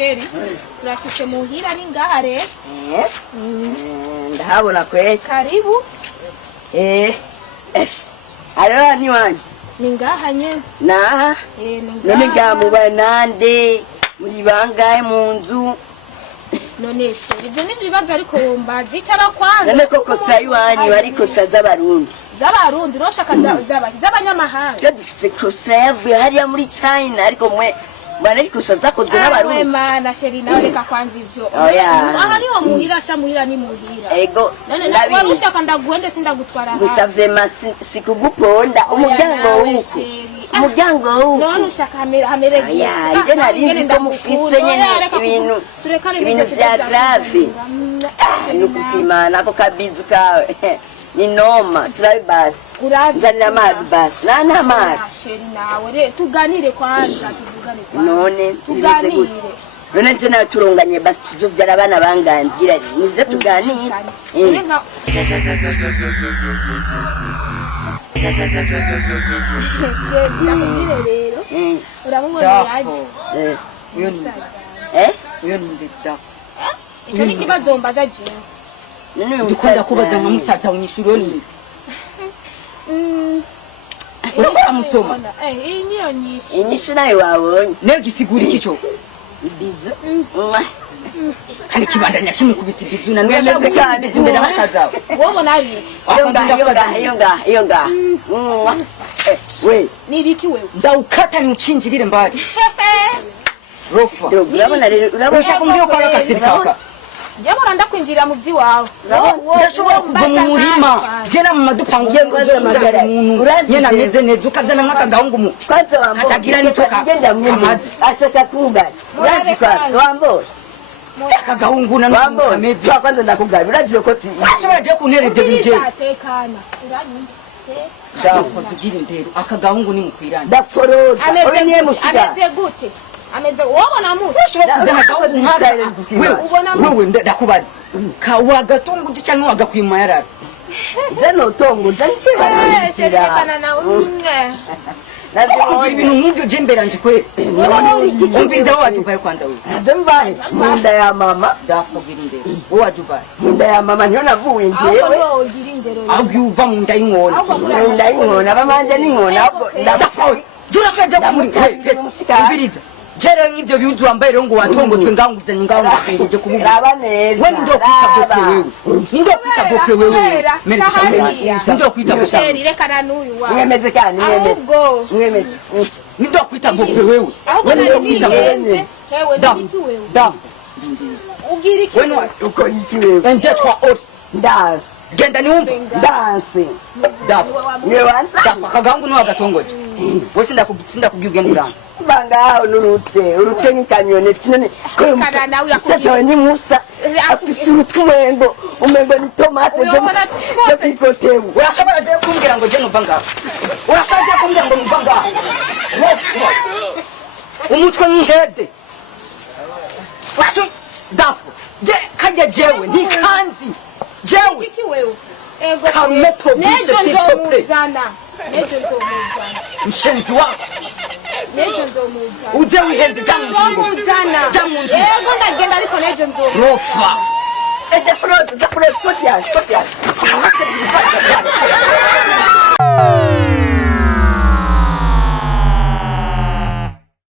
sheri turashitse muhira ari ngare ndahabona kweli karibu arara ni wanje ningaha nyene naha none gamuba nande muri bangahe mu nzu none sheri ibyo ni bibazo ariko mbazi icara kwanza none koko sayiwanyu ariko sazabarundi z'abarundi roshaka z'abanyamahanga dufise kosa yavuye hariya muri China ariko mwe bana ariko zakozwe n'abarundi mana sheri nawe reka kwanza ivyo aha niho muhira sha muhira ni muhira ego none nawe ushaka ndaguhende sindagutwara gusa vraiment sikuguponda umuryango wuko none ushaka hamere nje narinzi ko mufise nyene ibintu vya grave nukupimana ako kabizu kawe ni noma turabe basi nzanira amazi basi nana amazi sheri nawe tuganire kwanza tuvugane kwanza none bimeze gute none nje nawe turunganye basi tuzovyara abana bangaye mbwira nivyo tuganire sheri nakubwire rero urabona yaje uyo ndida icyo ni kibazo mbaza jewe ndikunda kubaza nka musaza unyishuro ni uriko musoma iyi niyo nyinshi inyishu nawe wabonye ne gisigura ikico ibizo kandi kibandanya kimukubita ibizu na mwemeze kandi imbere abasaza wowe nari iyo ngaha we ni biki wewe ndawukata niucinjirire mbali rofa urabona rero urabona ushaka mbyo kwa akashirikaka Jabora ndakwinjira mu vyi wawe. Ndashobora kuva mu murima. Jena mu madupangu ngiye kwaza magara. Nyena ameze neza ukazana nk'akagahungu mu. Kwanza wambo. Katagira nico kamazi. Ashaka kuga. Urazi kwa wambo. Akagahungu na wambo ameze. Kwa kwanza ndakugaye. Urazi ko ti. Ashobora je kunerede bije. Atekana. Urani. Ndafo tugira indero. Akagahungu ni mukwirana. Ndaforoza. Orenye mushiga. Ameze gute? Ameze wabona musi kuzana gahungu nkaka wewe ndakubaza kawa gatungu cyangwa wagakwima yarara zano tongo zanchira sherekana na umwe nazo ibintu nk'ibyo je mbere anje kwe umviriza wajubaye kwanza wewe ndambaye munda ya mama ndakugira indero wowe wajubaye munda ya mama niyo navuye ngewe ahubwo uva mu nda y'ingona munda y'ingona bamanje n'ingona ahubwo ndafoye jura kaje kumuri umviriza jere nk'ibyo biuzu wambaye rero ngo watongotwe nganguzanye nganguje kubuga abaneza we ndo kwita bofe wewe nindo kwita bofe wewe meresha nindo kwita bofe sheri rekana n'uyu wawe mwemeze kandi mwemeze nindo kwita bofe wewe ahubwo nari kwita hewe ndiki wewe da ugira iki wewe uko iki wewe ndetwa ori ndas genda niumva dance da wewe wanza da kagangu no agatongoje wese ndakubisinda kubyugendura banga urutwe nk'ikanyoneti none sasa ni Musa afise urutwengo umengo ni tomate je pikotebu urashobora je kumbwira ngo je nuvanga urashobora je kumbwira ngo nuvanga umutwe nk'ihede washo dafo je kajya jewe ntikanzi jewe iki wewe ego kameto bise sitope nejo nzomuzana mshenzi wako nejo nzomuzana uze wihende nzomuzana ego ndagenda ariko nejo nzomuzana rofa the flood, Scotland.